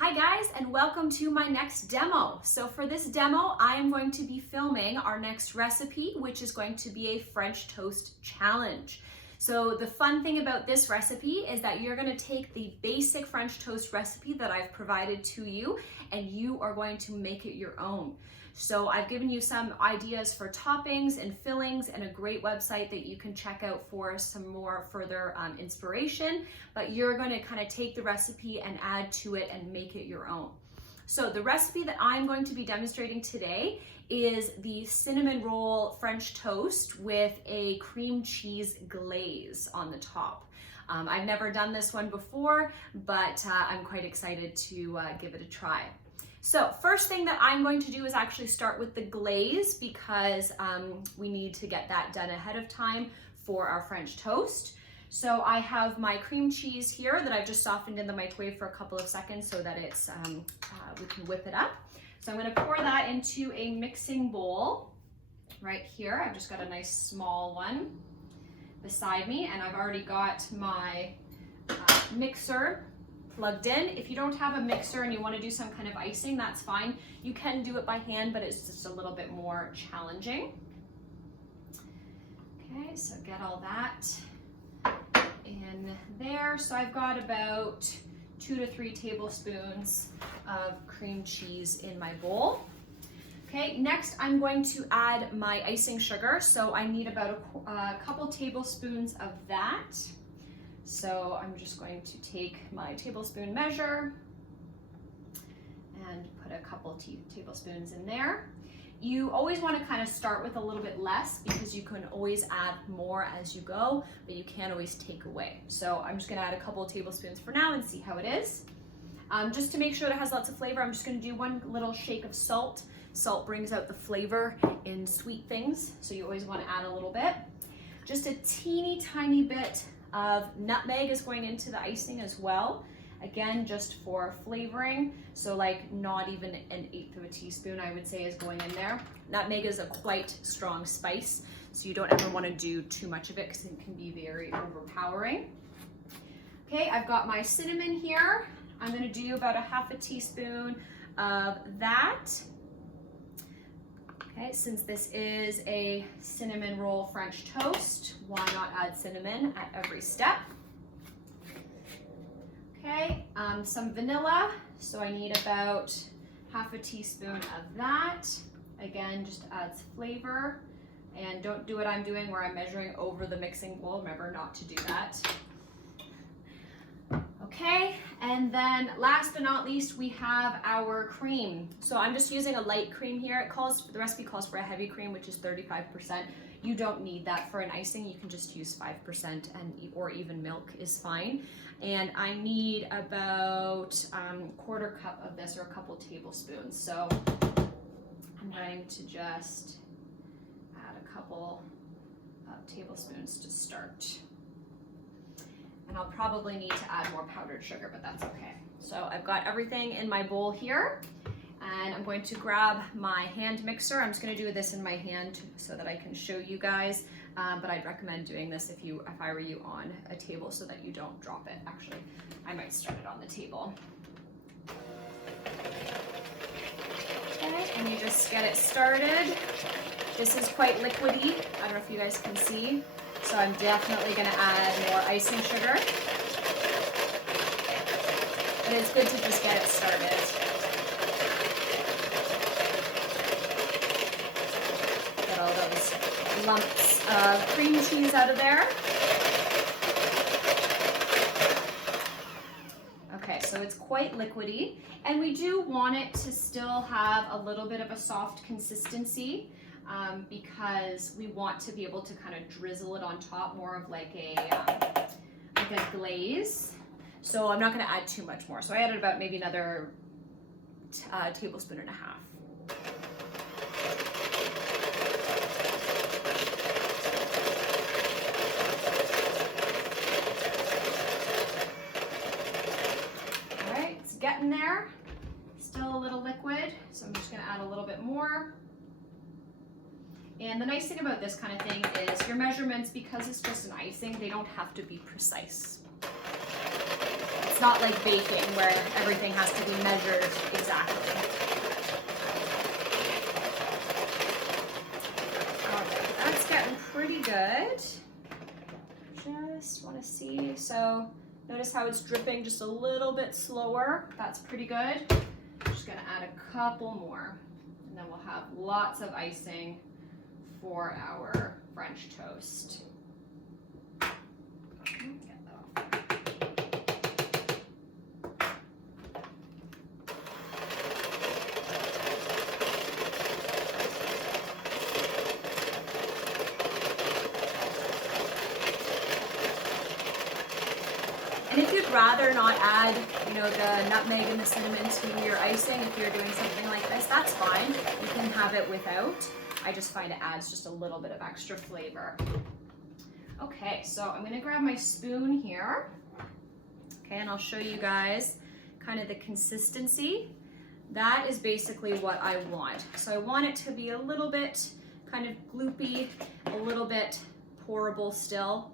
Hi guys, and welcome to my next demo. So for this demo, I am going to be filming our next recipe, which is going to be a French toast challenge. So the fun thing about this recipe is that you're going to take the basic French toast recipe that I've provided to you, and you are going to make it your own. So I've given you some ideas for toppings and fillings and a great website that you can check out for some more further inspiration, but you're going to kind of take the recipe and add to it and make it your own. So the recipe that I'm going to be demonstrating today is the cinnamon roll French toast with a cream cheese glaze on the top. I've never done this one before, but I'm quite excited to give it a try. So first thing that I'm going to do is actually start with the glaze because we need to get that done ahead of time for our French toast. So I have my cream cheese here that I've just softened in the microwave for a couple of seconds so that it's we can whip it up. So I'm going to pour that into a mixing bowl right here. I've just got a nice small one beside me, and I've already got my mixer plugged in. If you don't have a mixer and you want to do some kind of icing, that's fine. You can do it by hand, but it's just a little bit more challenging. Okay, so get all that in there. So I've got about 2 to 3 tablespoons of cream cheese in my bowl. Okay, next I'm going to add my icing sugar. So I need about a couple tablespoons of that. So I'm just going to take my tablespoon measure and put a couple tablespoons in there. You always want to kind of start with a little bit less because you can always add more as you go, but you can't always take away. So I'm just going to add a couple of tablespoons for now and see how it is. Just to make sure it has lots of flavor, I'm just going to do one little shake of salt. Salt brings out the flavor in sweet things, so you always want to add a little bit. Just a teeny tiny bit of nutmeg is going into the icing as well. Again, just for flavoring. So like not even an 1/8 of a teaspoon, I would say, is going in there. Nutmeg is a quite strong spice, so you don't ever want to do too much of it because it can be very overpowering. Okay, I've got my cinnamon here. I'm going to do about a 1/2 teaspoon of that. Okay, since this is a cinnamon roll French toast, why not add cinnamon at every step? Okay, some vanilla. So I need about 1/2 teaspoon of that. Again, just adds flavor. And don't do what I'm doing where I'm measuring over the mixing bowl. Remember not to do that. Okay, and then last but not least, we have our cream. So I'm just using a light cream here. The recipe calls for a heavy cream, which is 35%. You don't need that for an icing. You can just use 5% or even milk is fine. And I need about 1/4 cup of this, or a couple tablespoons. So I'm going to just add a couple of tablespoons to start. And I'll probably need to add more powdered sugar, but that's okay. So I've got everything in my bowl here, and I'm going to grab my hand mixer. I'm just going to do this in my hand so that I can show you guys, but I'd recommend doing this if I were you on a table so that you don't drop it. Actually, I might start it on the table. Okay, and you just get it started. This is quite liquidy. I don't know if you guys can see. So I'm definitely going to add more icing sugar. But it's good to just get it started. Get all those lumps of cream cheese out of there. Okay, so it's quite liquidy. And we do want it to still have a little bit of a soft consistency. Because we want to be able to kind of drizzle it on top, more of like a glaze. So I'm not going to add too much more. So I added about maybe another tablespoon and a half. All right, it's getting there. Still a little liquid, so I'm just going to add a little bit more. And the nice thing about this kind of thing is your measurements, because it's just an icing, they don't have to be precise. It's not like baking where everything has to be measured exactly. All right, that's getting pretty good. Just want to see. So notice how it's dripping just a little bit slower. That's pretty good. I'm just going to add a couple more, and then we'll have lots of icing for our French toast. And if you'd rather not add, the nutmeg and the cinnamon to your icing, if you're doing something like this, that's fine. You can have it without. I just find it adds just a little bit of extra flavor. Okay, so I'm gonna grab my spoon here. Okay, and I'll show you guys kind of the consistency. That is basically what I want. So I want it to be a little bit kind of gloopy, a little bit pourable still.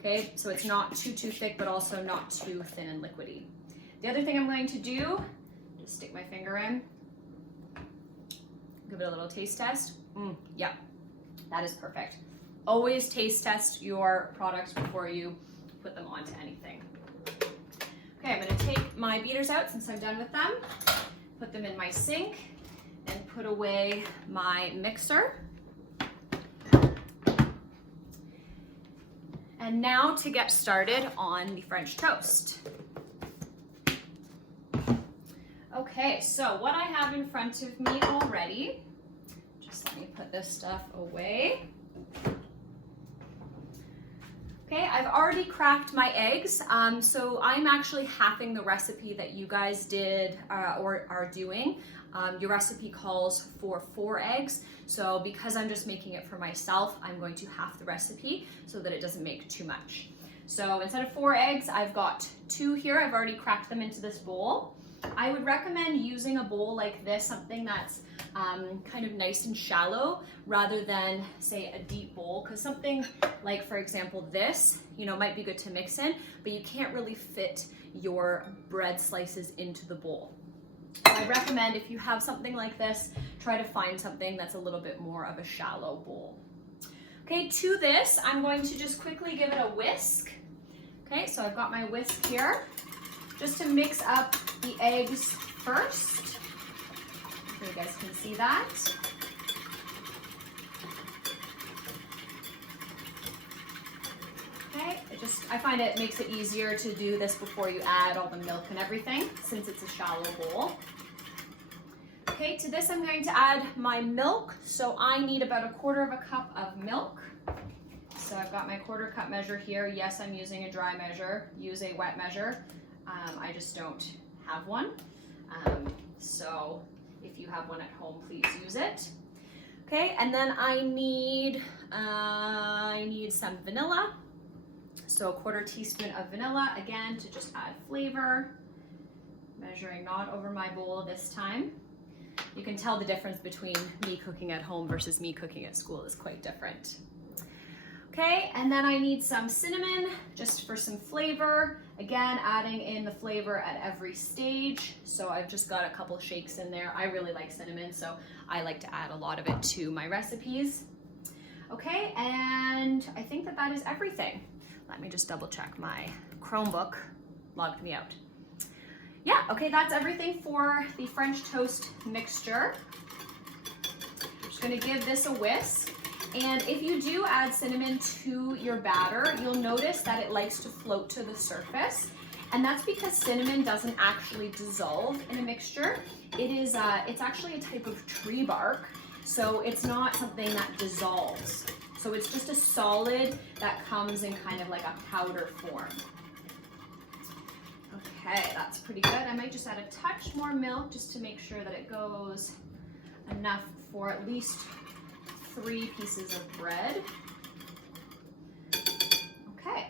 Okay, so it's not too thick, but also not too thin and liquidy. The other thing I'm going to do, just stick my finger in, give it a little taste test. Yeah, that is perfect. Always taste test your products before you put them onto anything. Okay, I'm gonna take my beaters out since I'm done with them, put them in my sink, and put away my mixer. And now to get started on the French toast. Okay, so what I have in front of me already, just let me put this stuff away. Okay, I've already cracked my eggs, so I'm actually halving the recipe that you guys did or are doing. Your recipe calls for 4 eggs, so because I'm just making it for myself, I'm going to half the recipe so that it doesn't make too much. So instead of 4 eggs, I've got 2 here. I've already cracked them into this bowl. I would recommend using a bowl like this, something that's kind of nice and shallow rather than say a deep bowl, because something like, for example, this, might be good to mix in, but you can't really fit your bread slices into the bowl. So I recommend if you have something like this, try to find something that's a little bit more of a shallow bowl. Okay, to this, I'm going to just quickly give it a whisk. Okay, so I've got my whisk here, just to mix up the eggs first. So you guys can see that. Okay, I find it makes it easier to do this before you add all the milk and everything, since it's a shallow bowl. Okay, to this I'm going to add my milk. So I need about 1/4 cup of milk. So I've got my 1/4 cup measure here. Yes, I'm using a dry measure. Use a wet measure. I just don't have one. So if you have one at home, please use it. Okay, and then I need some vanilla. So 1/4 teaspoon of vanilla, again, to just add flavor. Measuring not over my bowl this time. You can tell the difference between me cooking at home versus me cooking at school is quite different. Okay, and then I need some cinnamon just for some flavor. Again, adding in the flavor at every stage. So I've just got a couple shakes in there. I really like cinnamon, so I like to add a lot of it to my recipes. Okay, and I think that is everything. Let me just double check. My Chromebook logged me out. Yeah, okay, that's everything for the French toast mixture. I'm just gonna give this a whisk. And if you do add cinnamon to your batter, you'll notice that it likes to float to the surface. And that's because cinnamon doesn't actually dissolve in a mixture. It's actually a type of tree bark, so it's not something that dissolves. So it's just a solid that comes in kind of like a powder form. Okay, that's pretty good. I might just add a touch more milk just to make sure that it goes enough for at least 3 pieces of bread. Okay,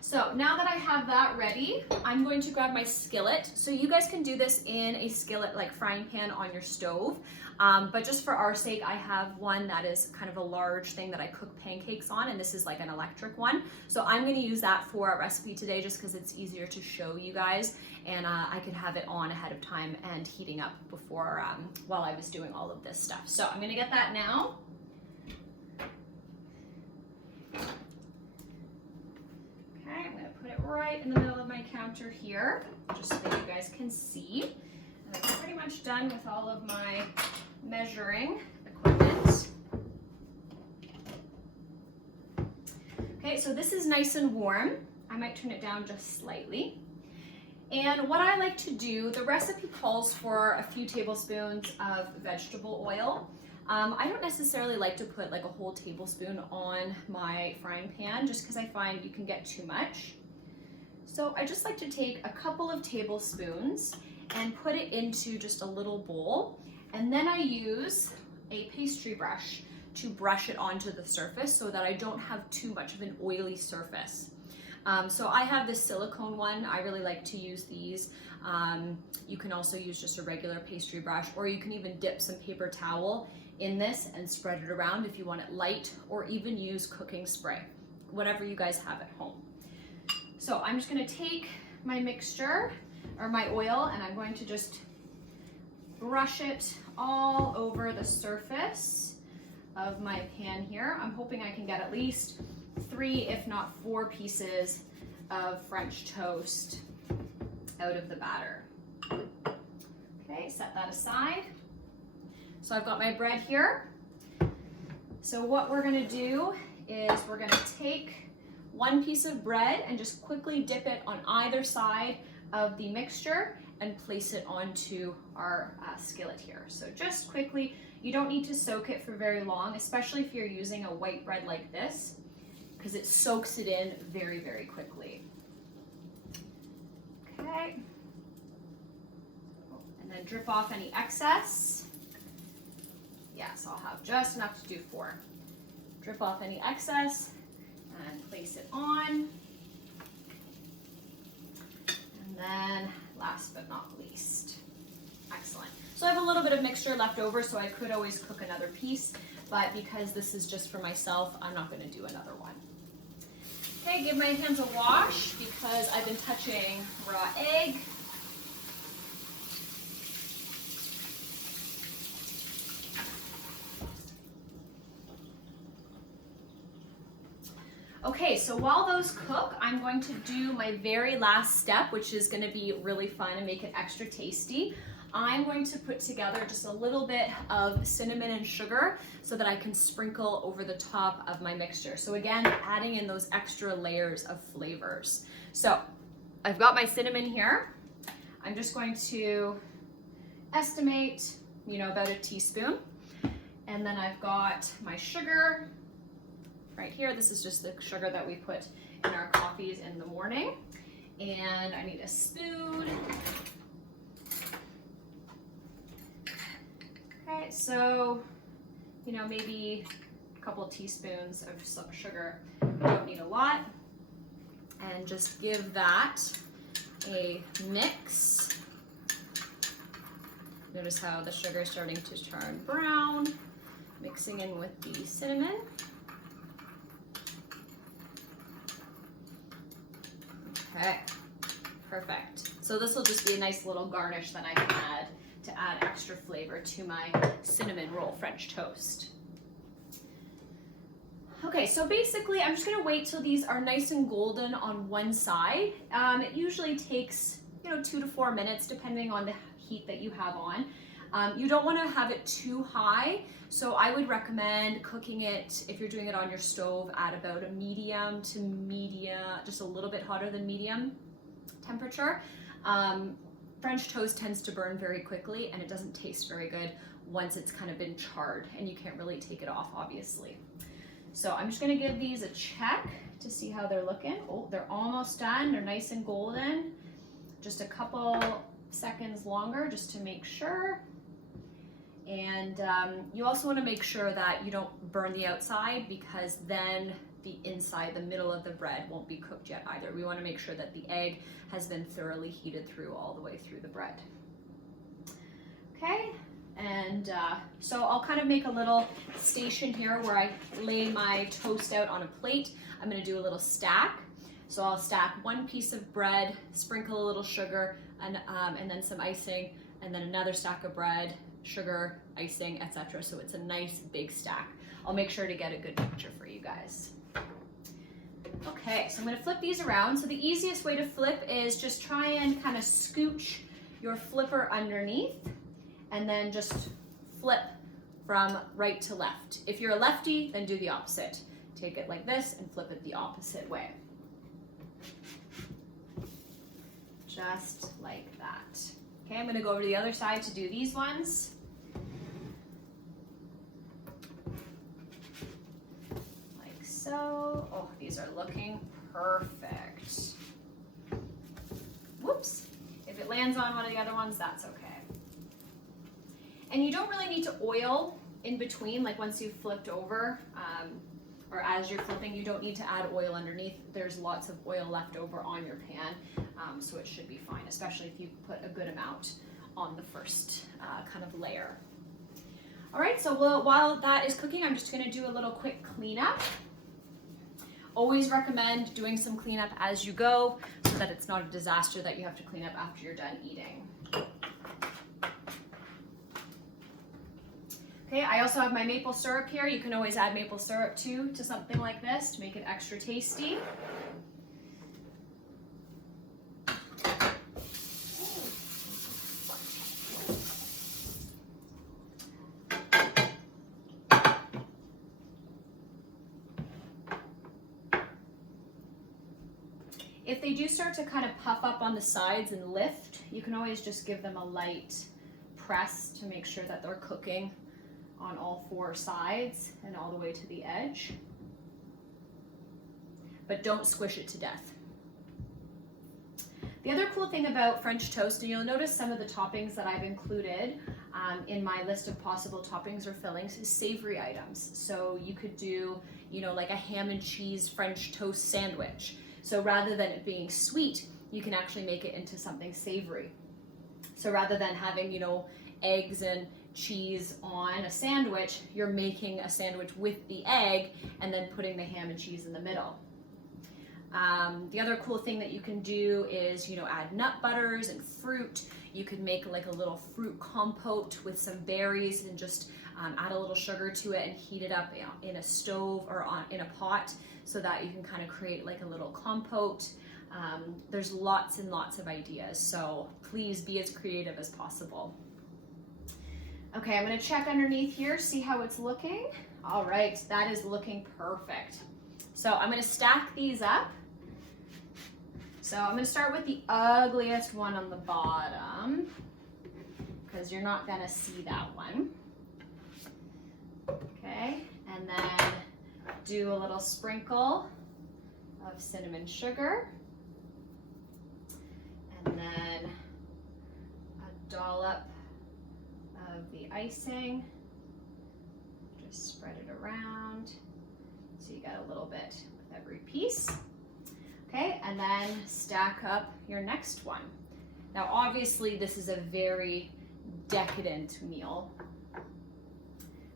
so So now that I have that ready, I'm going to grab my skillet. So you guys can do this in a skillet like frying pan on your stove. But just for our sake, I have one that is kind of a large thing that I cook pancakes on, and this is like an electric one. So I'm gonna use that for our recipe today just because it's easier to show you guys, and I could have it on ahead of time and heating up before, while I was doing all of this stuff. So I'm gonna get that now. I'm going to put it right in the middle of my counter here, just so that you guys can see. And I'm pretty much done with all of my measuring equipment. Okay, so this is nice and warm. I might turn it down just slightly. And what I like to do, the recipe calls for a few tablespoons of vegetable oil. I don't necessarily like to put like a whole tablespoon on my frying pan just because I find you can get too much. So I just like to take a couple of tablespoons and put it into just a little bowl, and then I use a pastry brush to brush it onto the surface so that I don't have too much of an oily surface. So I have this silicone one. I really like to use these. You can also use just a regular pastry brush, or you can even dip some paper towel in this and spread it around if you want it light, or even use cooking spray, whatever you guys have at home. So I'm just going to take my mixture or my oil, and I'm going to just brush it all over the surface of my pan here. I'm hoping I can get at least 3, if not 4 pieces of French toast out of the batter. Okay, set that aside. So I've got my bread here. So what we're gonna do is we're gonna take 1 piece of bread and just quickly dip it on either side of the mixture and place it onto our skillet here. So just quickly, you don't need to soak it for very long, especially if you're using a white bread like this, because it soaks it in very, very quickly. Okay. And then drip off any excess. Yes, I'll have just enough to do 4. Drip off any excess and place it on. And then last but not least. Excellent. So I have a little bit of mixture left over, so I could always cook another piece, but because this is just for myself, I'm not going to do another one. Okay, give my hands a wash because I've been touching raw egg. Okay, so while those cook, I'm going to do my very last step, which is going to be really fun and make it extra tasty. I'm going to put together just a little bit of cinnamon and sugar so that I can sprinkle over the top of my mixture. So again, adding in those extra layers of flavors. So I've got my cinnamon here. I'm just going to estimate, about a teaspoon. And then I've got my sugar right here. This is just the sugar that we put in our coffees in the morning. And I need a spoon. Okay, so, maybe a couple teaspoons of some sugar. You don't need a lot. And just give that a mix. Notice how the sugar is starting to turn brown, mixing in with the cinnamon. Okay, perfect. So this will just be a nice little garnish that I can add to add extra flavor to my cinnamon roll French toast. Okay, so basically I'm just gonna wait till these are nice and golden on one side. It usually takes 2 to 4 minutes depending on the heat that you have on. You don't want to have it too high, so I would recommend cooking it, if you're doing it on your stove, at about a medium to medium, just a little bit hotter than medium temperature. French toast tends to burn very quickly and it doesn't taste very good once it's kind of been charred, and you can't really take it off, obviously. So I'm just gonna give these a check to see how they're looking. Oh, they're almost done. They're nice and golden. Just a couple seconds longer just to make sure. And you also want to make sure that you don't burn the outside, because then the inside, the middle of the bread won't be cooked yet either. We want to make sure that the egg has been thoroughly heated through all the way through the bread. Okay, and so I'll kind of make a little station here where I lay my toast out on a plate. I'm going to do a little stack. So I'll stack one piece of bread, sprinkle a little sugar, and then some icing, and then another stack of bread, sugar, icing, etc. So it's a nice big stack. I'll make sure to get a good picture for you guys. Okay, so I'm going to flip these around. So the easiest way to flip is just try and kind of scooch your flipper underneath, and then just flip from right to left. If you're a lefty, then do the opposite. Take it like this and flip it the opposite way. Just like that. Okay, I'm going to go over to the other side to do these ones. Like so. Oh, these are looking perfect. Whoops. If it lands on one of the other ones, that's okay. And you don't really need to oil in between, like once you've flipped over, or as you're flipping, you don't need to add oil underneath. There's lots of oil left over on your pan, so it should be fine, especially if you put a good amount on the first kind of layer. All right, so while that is cooking, I'm just gonna do a little quick cleanup. Always recommend doing some cleanup as you go so that it's not a disaster that you have to clean up after you're done eating. Okay, I also have my maple syrup here. You can always add maple syrup too to something like this to make it extra tasty. If they do start to kind of puff up on the sides and lift, you can always just give them a light press to make sure that they're cooking on all four sides and all the way to the edge. But don't squish it to death. The other cool thing about French toast, and you'll notice some of the toppings that I've included in my list of possible toppings or fillings, is savory items. So you could do, you know, like a ham and cheese French toast sandwich. So rather than it being sweet, you can actually make it into something savory. So rather than having, you know, eggs and cheese on a sandwich, you're making a sandwich with the egg and then putting the ham and cheese in the middle. The other cool thing that you can do is, you know, add nut butters and fruit. You could make like a little fruit compote with some berries and just add a little sugar to it and heat it up in a stove or in a pot so that you can kind of create like a little compote. There's lots and lots of ideas, so please be as creative as possible. Okay, I'm gonna check underneath here, see how it's looking. All right, that is looking perfect. So I'm gonna stack these up. So I'm gonna start with the ugliest one on the bottom because you're not gonna see that one. Okay, and then do a little sprinkle of cinnamon sugar. And then a dollop of the icing. Just spread it around so you get a little bit with every piece. Okay, and then stack up your next one. Now obviously this is a very decadent meal,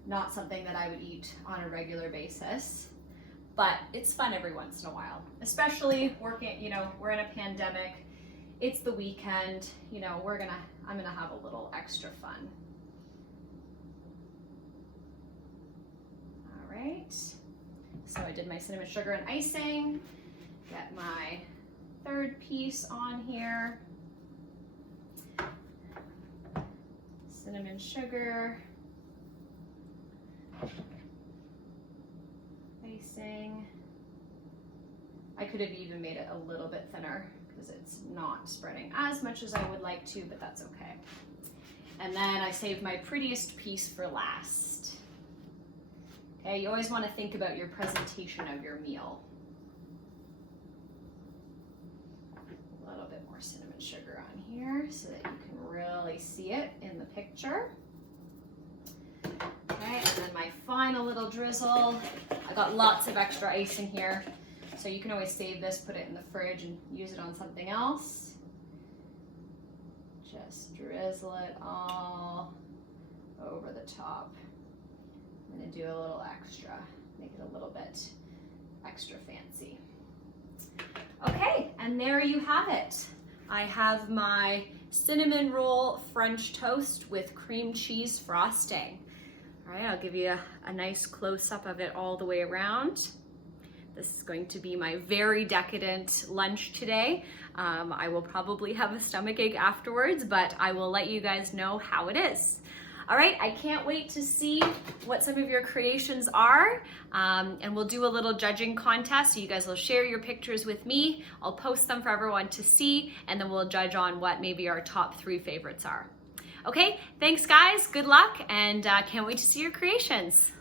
not something that I would eat on a regular basis, but it's fun every once in a while, especially working, you know, we're in a pandemic, it's the weekend, you know, I'm gonna have a little extra fun. All right, so I did my cinnamon sugar and icing, get my third piece on here, cinnamon sugar, icing. I could have even made it a little bit thinner because it's not spreading as much as I would like to, but that's okay. And then I saved my prettiest piece for last. Okay, you always want to think about your presentation of your meal. A little bit more cinnamon sugar on here so that you can really see it in the picture. Okay, and then my my final little drizzle. I got lots of extra icing here, so you can always save this, put it in the fridge, and use it on something else. Just drizzle it all over the top. I'm gonna do a little extra, make it a little bit extra fancy. Okay, and there you have it. I have my cinnamon roll French toast with cream cheese frosting. All right, I'll give you a nice close-up of it all the way around. This is going to be my very decadent lunch today. I will probably have a stomachache afterwards, but I will let you guys know how it is. All right, I can't wait to see what some of your creations are, and we'll do a little judging contest, so you guys will share your pictures with me. I'll post them for everyone to see, and then we'll judge on what maybe our top 3 favorites are. Okay, thanks guys, good luck, and can't wait to see your creations.